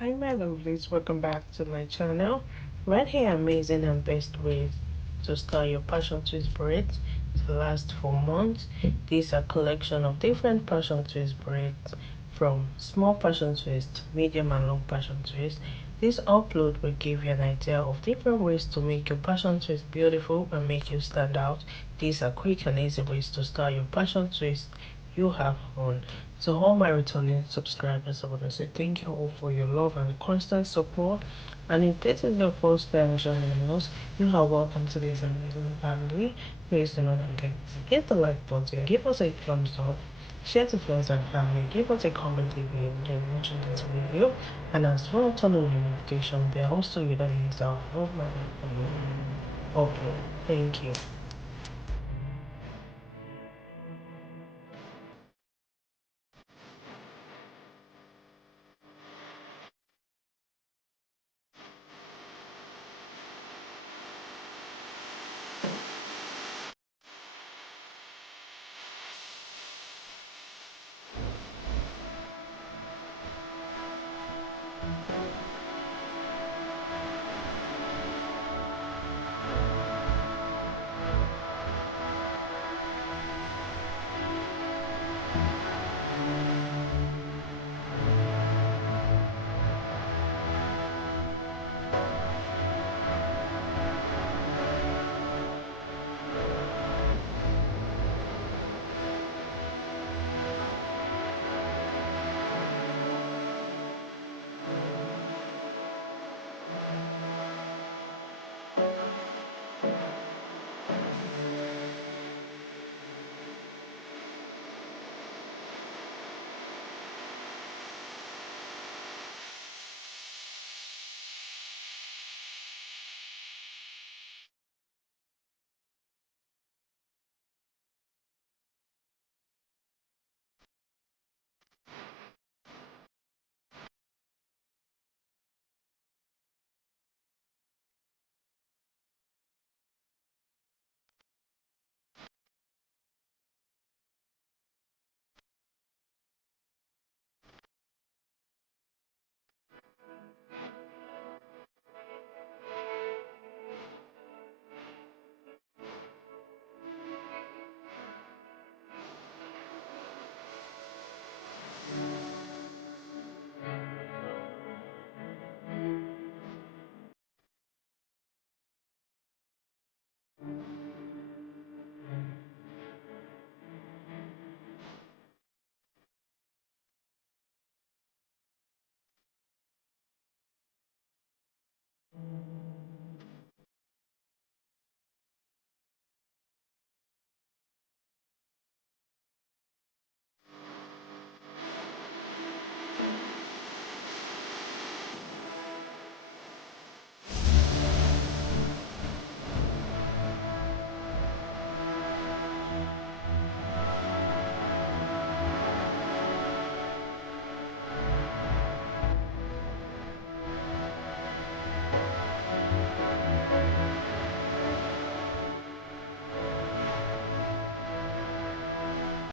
Hi my lovelies, welcome back to my channel. Right here, amazing and best ways to style your passion twist braids to last for months. These are a collection of different passion twist braids from small passion twist, medium and long passion twist. This upload will give you an idea of different ways to make your passion twist beautiful and make you stand out. These are quick and easy ways to style your passion twist you have on. So all my returning subscribers, I want to say thank you all for your love and constant support. And if this is your first time joining us, you are welcome to this amazing family. Please do not forget to hit the like button, give us a thumbs up, share to friends and family, give us a comment if you enjoyed this video, and as well turn on the notification bell so you don't miss out on my upload. Thank you.